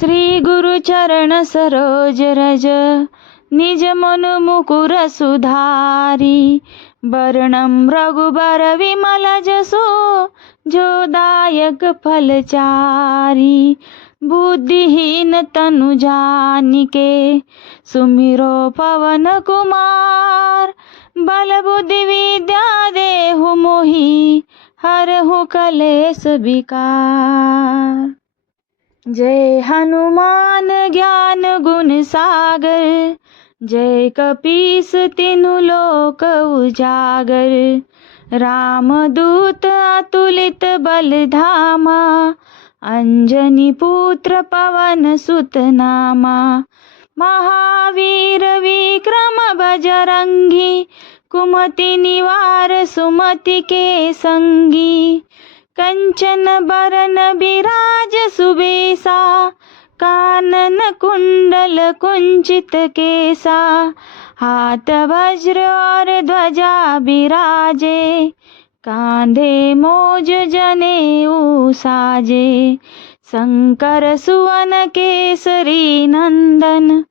श्री गुरु चरण सरोज रज, निज मनु मुकुर सुधारी। वर्णम रघुबर विमल जसो, जो दायक फल चारी। बुद्धिहीन तनु जानिके, सुमिरो पवन कुमार। बल बुद्धि विद्या देहु मोहि, हरहु कलेश विकार। जय हनुमान ज्ञान गुण सागर, जय कपीस तिन्हु लोक उजागर। रामदूत अतुलित बल धामा, अंजनी पुत्र पवन सुत नामा। महावीर विक्रम बजरंगी, कुमति निवार सुमति के संगी। कंचन बरन विराज सुबेसा, कानन कुंडल कुंचित केसा। हाथ वज्र और ध्वजा बिराजे, कांधे मोज जनेऊ साजे। शंकर सुवन केसरी नंदन,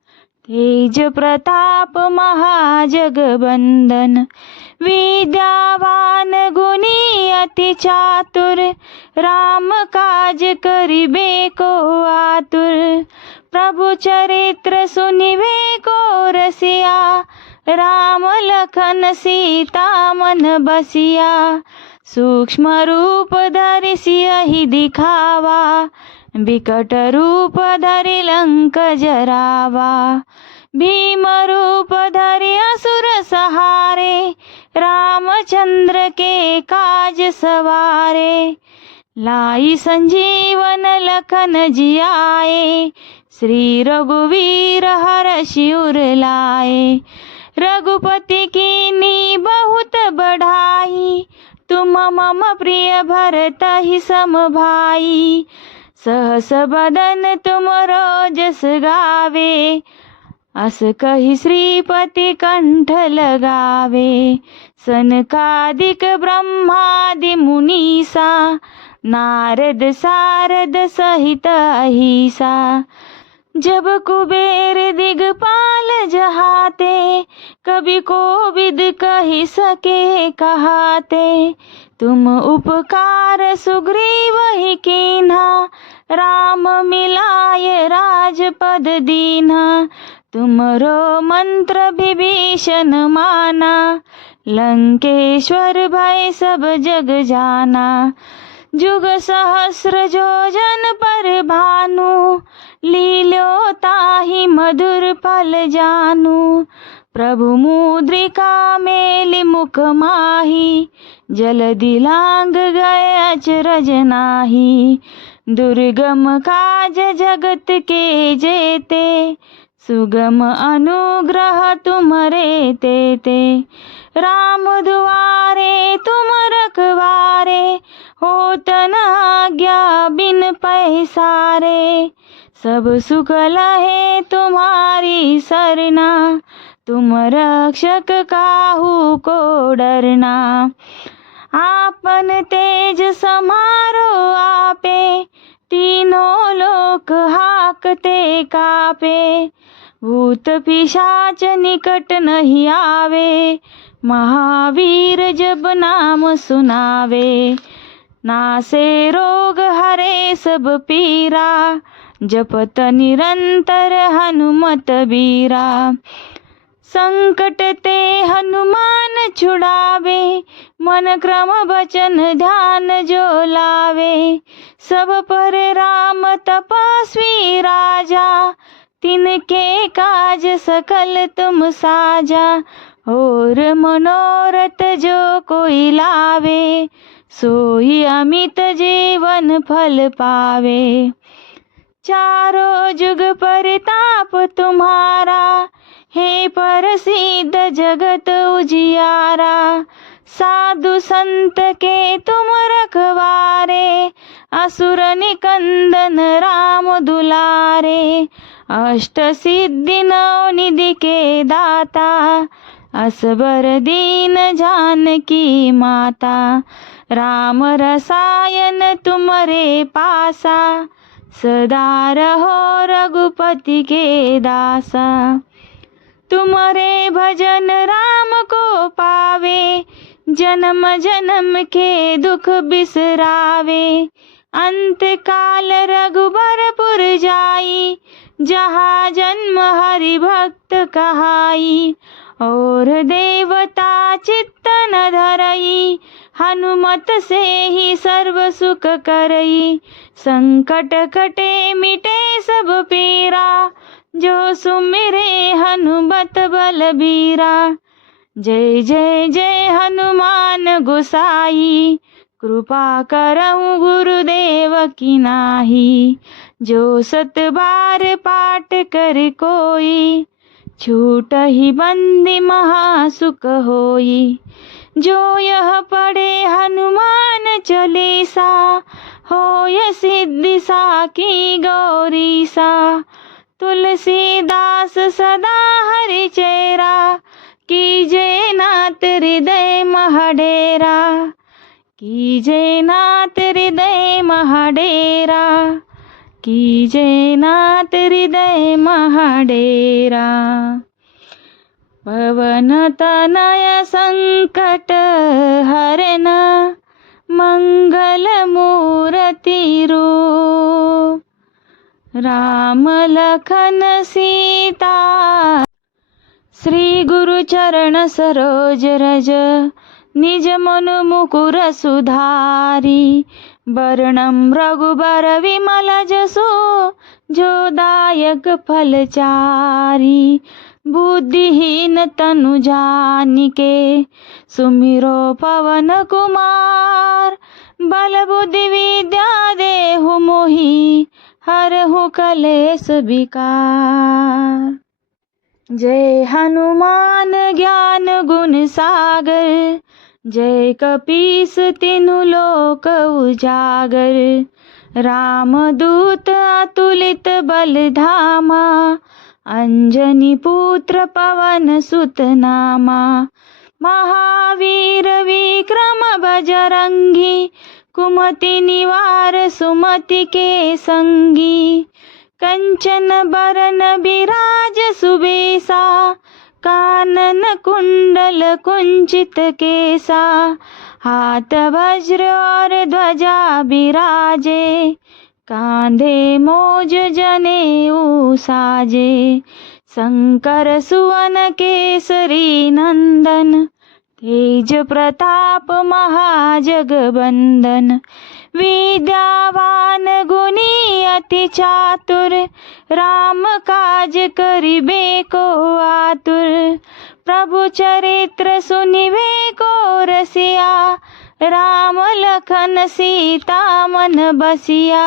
तेज प्रताप महाजगबंदन। विद्यावान गुणी अति चातुर, राम काज करिबे को आतुर। प्रभु चरित्र सुनिबे को रसिया, राम लखन सीता मन बसिया। सूक्ष्म रूप धरि सियहि दिखावा, विकट रूप धरि लंक जरावा। भीम रूप धरि असुर सहारे, रामचंद्र के काज सवारे। लाई संजीवन लखन जियाए, श्री रघुवीर हरषि उर लाए। रघुपति कीन्ही बहुत बढ़ाई, तुम मम प्रिय भरतहि सम भाई। सहस बदन तुमरो जस गावे, अस कहि श्रीपति कंठ लगावे। सनकादिक ब्रह्मादि मुनीसा, नारद सारद सहित अहिसा। जब कुबेर दिगपाल जहाते, कवि कोविद कहि सके कहाते। तुम उपकार सुग्रीव कीन्हा, राम मिलाय राजपद दीन्हा। तुमरो मंत्र विभीषण माना, लंकेश्वर भय सब जग जाना। जुग सहस्र जोजन पर भानु, लील्यो ताहि मधुर फल जानू। प्रभु मुद्रिका मेलि मुख माही, जलधि लांघ गए अचरज नाहि। दुर्गम काज जगत के जेते, सुगम अनुग्रह तुमरे तेते। राम दुआरे तुम रखवारे, होत न आज्ञा बिन पैसारे। सब सुख लहे तुम्हारी सरना, तुम रक्षक काहू को डरना। आपन तेज समारो आपे, तीनों लोक हाकते कापे। भूत पिशाच निकट नहीं आवे, महावीर जब नाम सुनावे। नासे रोग हरे सब पीरा, जपत निरंतर हनुमत बीरा। संकट ते हनुमान छुड़ावे, मन क्रम वचन ध्यान जो लावे। सब पर राम तपस्वी राजा, तिनके काज सकल तुम साजा। और मनोरथ जो कोई लावे, सोई अमित जीवन फल पावे। चारों जुग परिताप तुम्हारा, हे प्रसिद्ध जगत उजियारा। साधु संत के तुम रखवारे, असुर निकंदन राम दुलारे। अष्ट सिद्धि नौ निधि के दाता, असबर दीन जानकी माता। राम रसायन तुमरे पासा, सदा रहो रघुपति के दासा। तुम्हारे भजन राम को पावे, जन्म जन्म के दुख बिसरावे। अंत काल रघुबरपुर जाई, जहाँ जन्म हरि भक्त कहाई। और देवता चित्त न धरई, हनुमत से ही सर्व सुख करई। संकट कटे मिटे सब पीरा, जो सुमिरे हनुमत बलबीरा। जय जय जय हनुमान गोसाई, कृपा करऊं गुरुदेव की नाही। जो 7 बार पाठ कर कोई, छूट ही बंदी महासुख होई। जो यह पढ़े हनुमान चालीसा, होय सिद्धि साकी गौरीसा। तुलसीदास सदा हरि चेरा, कीजे नाथ हृदय महडेरा। कीजे नाथ हृदय महडेरा, कीजे नाथ हृदय महडेरा। पवन तनय संकट हरन, मंगल मूर्ति रूप। राम लखन सीता, श्री गुरु चरण सरोज रज। निज मनु मुकुर सुधारी, वर्णम रघुबर विमल जसु। जो दायक फल चारी, बुद्धिहीन तनु जानिके। सुमिरो पवन कुमार, बल बुद्धि विद्या देहु मोहि। हरहु कलेश विकार। जय हनुमान ज्ञान गुण सागर, जय कपीस तिन्हु लोक उजागर। रामदूत अतुलित बल धामा, अंजनी पुत्र पवन सुत नामा। महावीर विक्रम बजरंगी, कुमति निवार सुमति के संगी। कंचन बरन विराज सुबेसा, कानन कुंडल कुंचित केसा। हाथ वज्र और ध्वजा बिराजे, कांधे मोज जनेऊ साजे। शंकर सुवन केसरी नंदन, तेज प्रताप महाजगबंदन। विद्यावान गुणी अति चातुर, राम काज करिबे को आतुर। प्रभु चरित्र सुनिबे को रसिया, राम लखन सीता मन बसिया।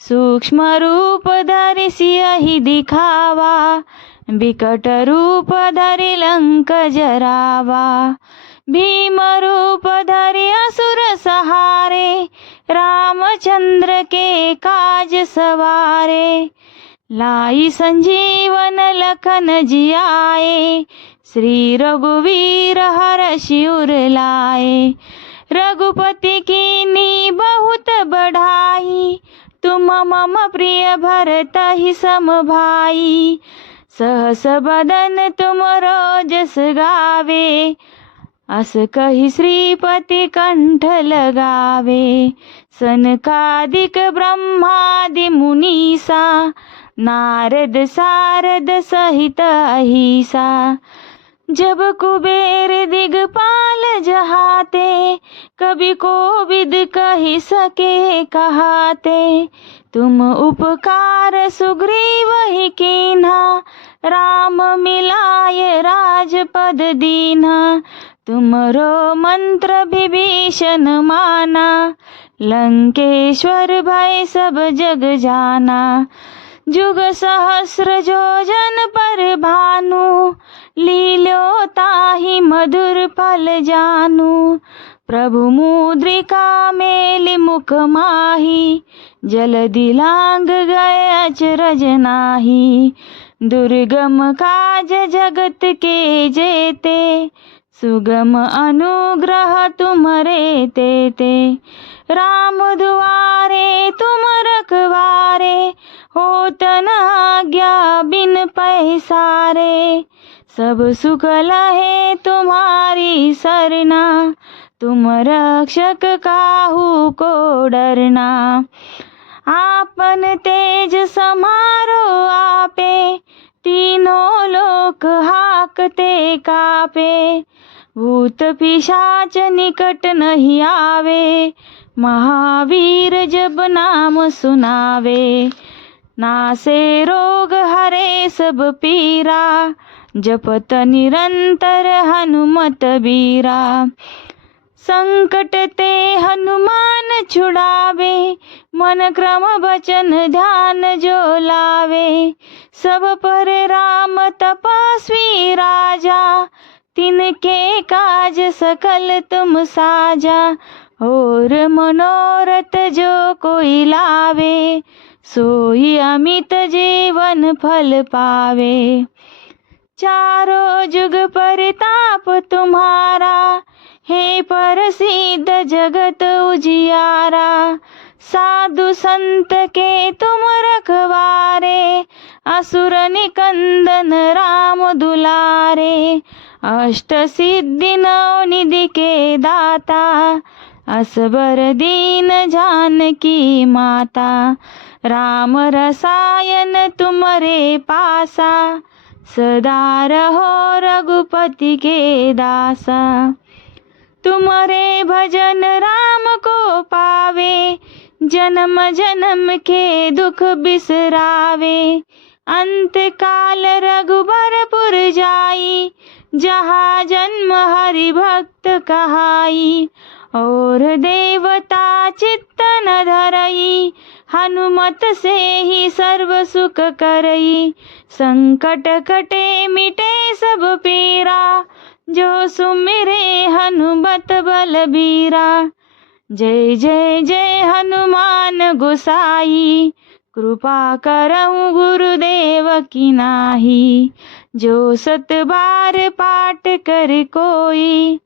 सूक्ष्म रूप धरि सियहि दिखावा, विकट रूप धरि लंक जरावा। भीम रूप धरि असुर सहारे, रामचंद्र के काज सवारे। लाई संजीवन लखन जियाए, श्री रघुवीर हरषि उर लाए। रघुपति कीन्ही बहुत बढ़ाई, तुम मम प्रिय भरतहि सम भाई। सहस बदन तुम जस गावे, अस कहि श्रीपति कंठ लगावे। सनकादिक ब्रह्मादि मुनीसा, नारद सारद सहित अहिसा। जब कुबेर दिगपाल जहाते, कवि कोविद कहि सके कहाते। तुम उपकार सुग्रीव ही कीन्हा, राम मिलाय राजपद दीन्हा। तुमरो मंत्र विभीषण माना, लंकेश्वर भय सब जग जाना। जुग सहस्र जोजन पर भानु, लील्यो ताहि मधुर फल जानू। प्रभु मुद्रिका मेलि मुख माही, जलधि लांघ गए अचरज नाहि। दुर्गम काज जगत के जेते, सुगम अनुग्रह तुमरे तेते, राम दुआरे तुम रखवारे, होत न आज्ञा बिन पैसारे। सब सुख लहे तुम्हारी सरना, तुम रक्षक काहू को डरना। आपन तेज समारो आपे, तीनों लोक हाकते कापे। भूत पिशाच निकट नहीं आवे, महावीर जब नाम सुनावे। नासे रोग हरे सब पीरा, जपत निरंतर हनुमत बीरा। संकट ते हनुमान छुड़ावे, मन क्रम वचन ध्यान जो लावे। सब पर राम तपस्वी राजा, तिनके काज सकल तुम साजा। और मनोरथ जो कोई लावे, सोई अमित जीवन फल पावे। चारों जुग परिताप तुम्हारा, हे प्रसिद्ध जगत उजियारा। साधु संत के तुम रखवारे, असुर निकंदन राम दुलारे। अष्ट सिद्धि नौ निधि के दाता, असबर दीन जानकी माता। राम रसायन तुमरे पासा, सदा रहो रघुपति के दासा। तुमरे भजन राम को पावे, जन्म जन्म के दुख बिसरावे। अंत काल रघुबरपुर जाई, जहाँ जन्म हरि भक्त कहाई। और देवता चित्त न धरई, हनुमत से ही सर्व सुख करई। संकट कटे मिटे सब पीरा, जो सुमिरे हनुमत बलबीरा। जय जय जय हनुमान गोसाई, कृपा करहु गुरुदेव की नाही। जो सत बार पाठ कर कोई,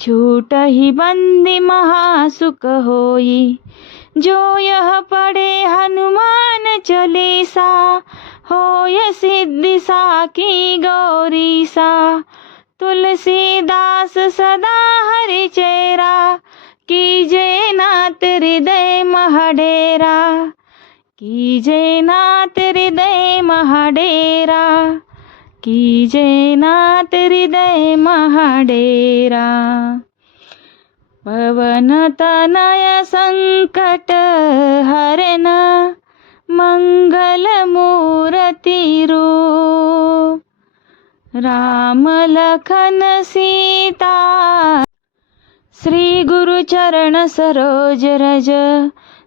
छूट ही बंदी महासुख होई। जो यह पढ़े हनुमान चालीसा, होय सिद्धि साकी गौरीसा। तुलसीदास सदा हरि चेरा, कीजे नाथ हृदय महडेरा। कीजे नाथ हृदय महडेरा, कीजे नाथ हृदय महडेरा। पवन तनय संकट हरन, मंगल मूर्ति रूप। राम लखन सीता, श्री गुरु चरण सरोज रज।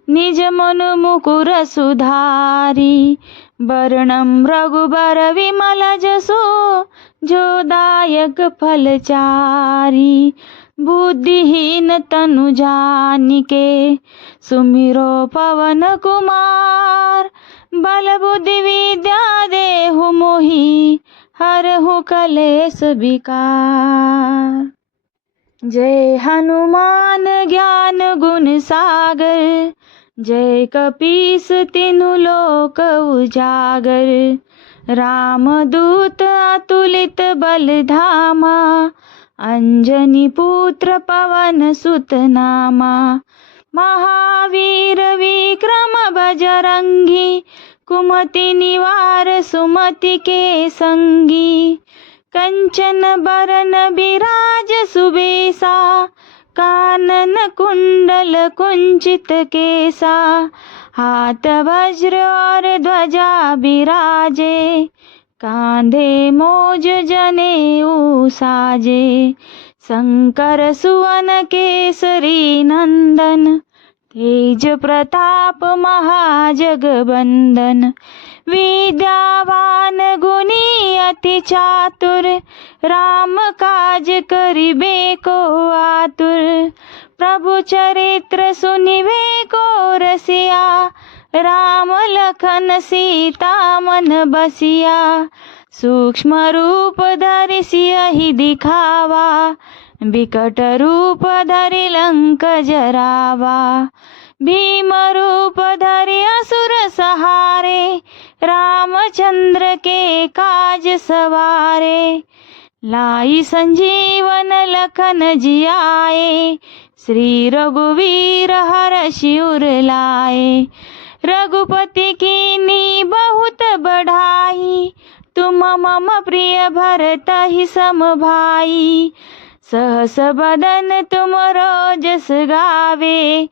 निज मनु मुकुर सुधारी, वर्णम रघुबर विमल जसो। जो दायक फल चारी, बुद्धिहीन तनु जानिके। सुमिरो पवन कुमार, बल बुद्धि विद्या देहु मोहि। हरहु कलेश विकार। जय हनुमान ज्ञान गुण सागर, जय कपीस तिनु लोक उजागर। रामदूत अतुलित बल धामा, अंजनी पुत्र पवन सुत नामा। महावीर विक्रम बजरंगी, कुमति निवार सुमति के संगी। कंचन बरन बिराज सुबेसा, कानन कुंडल कुंचित केसा। हाथ वज्र और ध्वजा बिराजे, कांधे मोज जनेऊ साजे। शंकर सुवन केसरी नंदन, तेज प्रताप महाजगबंदन। विद्यावान गुणी अति चातुर, राम काज करिबे को आतुर। प्रभु चरित्र सुनिबे को रसिया, राम लखन सीता मन बसिया। सूक्ष्म रूप धरि सियहि दिखावा, विकट रूप धरि लंक जरावा। भीम रूप धरि असुर सहारे, रामचंद्र के काज सवारे। लाई संजीवन लखन जियाए, श्री रघुवीर हरषि उर लाए। रघुपति कीन्ही बहुत बढ़ाई, तुम मम प्रिय भरतहि सम भाई। सहस बदन तुमरो जस गावे,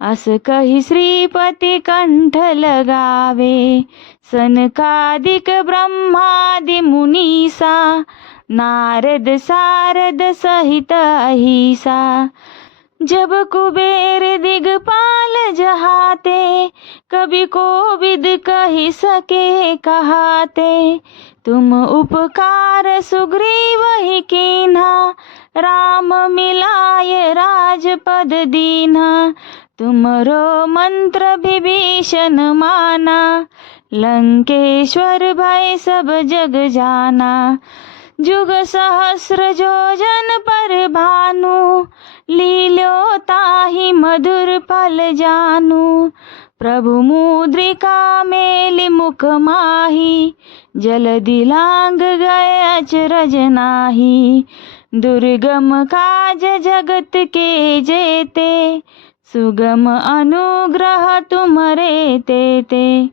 अस कहि श्रीपति कंठ लगावे। सनकादिक ब्रह्मादि मुनीसा, नारद सारद सहित अहिसा। जब कुबेर दिगपाल जहाते, कवि कोविद कहि सके कहाते। तुम उपकार सुग्रीव ही कीन्हा, राम मिलाय राजपद दीन्हा। तुमरो मंत्र विभीषण माना, लंकेश्वर भय सब जग जाना। जुग सहस्र जोजन पर भानु, लील्यो ताहि मधुर फल जानू। प्रभु मुद्रिका मेलि मुख माही, जलधि लांघ गए अचरज नाही। दुर्गम काज जगत के जेते, सुगम अनुग्रह तुमरे तेते।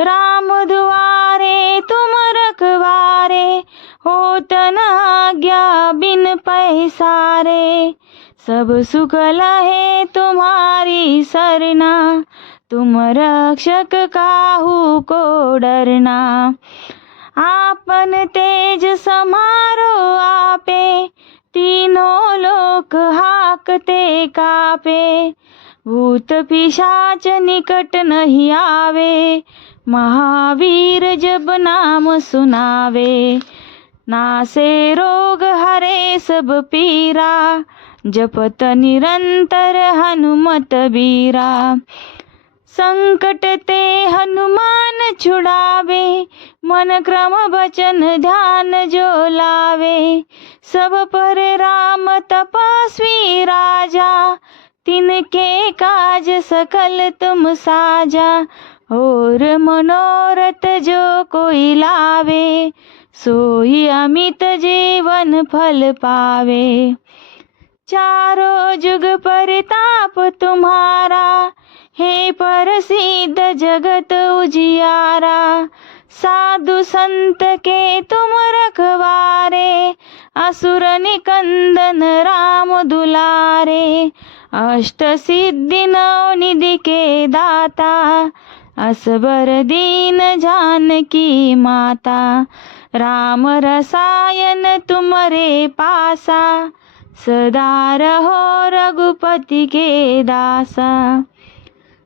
राम दुआरे तुम रखवारे, होत न आज्ञा बिन पैसारे। सब सुख लहे तुम्हारी सरना, तुम रक्षक काहू को डरना। आपन तेज समारो आपे, तीनों लोक हाकते कापे। भूत पिशाच निकट नहीं आवे, महावीर जब नाम सुनावे। नासे रोग हरे सब पीरा, जपत निरंतर हनुमत बीरा। संकट ते हनुमान छुड़ावे, मन क्रम वचन ध्यान जो लावे। सब पर राम तपस्वी राजा, तिनके काज सकल तुम साजा। और मनोरथ जो कोई लावे, सोई अमित जीवन फल पावे। चारों जुग परिताप तुम्हारा, हे प्रसिद्ध जगत उजियारा। साधु संत के तुम रखवारे, असुर निकंदन राम दुलारे। अष्ट सिद्धि नौ निधि के दाता, असबर दीन जानकी माता। राम रसायन तुमरे पासा, सदा रहो रघुपति के दासा।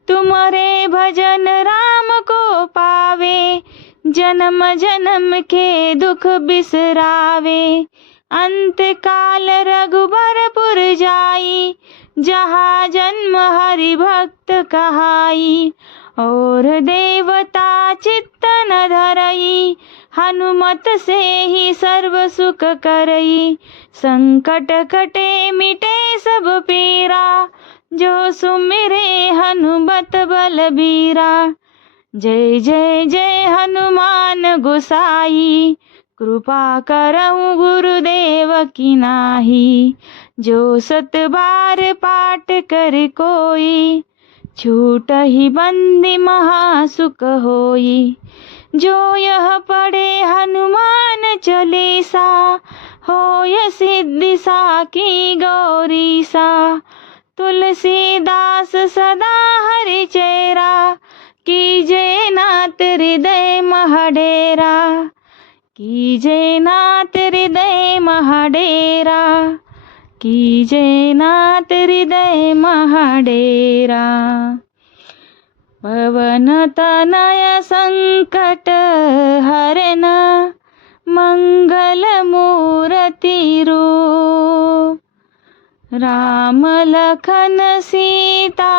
तुमरे भजन राम को पावे, जन्म जन्म के दुख बिसरावे। अंत काल रघुबरपुर जाई, जहाँ जन्म हरि भक्त कहाई। और देवता चित्त न धरई, हनुमत से ही सर्व सुख करई। संकट कटे मिटे सब पीरा, जो सुमिरे हनुमत बलबीरा। जय जय जय हनुमान गोसाई, कृपा करहु गुरुदेव की नाही। जो सत बार पाठ कर कोई, छूट ही बंदी महासुख होई। जो यह पढ़े हनुमान चालीसा, होय सिद्धि साकी गौरीसा। तुलसीदास सदा हरि चेरा, कीजे नाथ हृदय महडेरा। कीजे नाथ हृदय महडेरा, कीजे नाथ हृदय महडेरा। पवन तनय संकट हरन, मंगल मूर्ति रूप। राम लखन सीता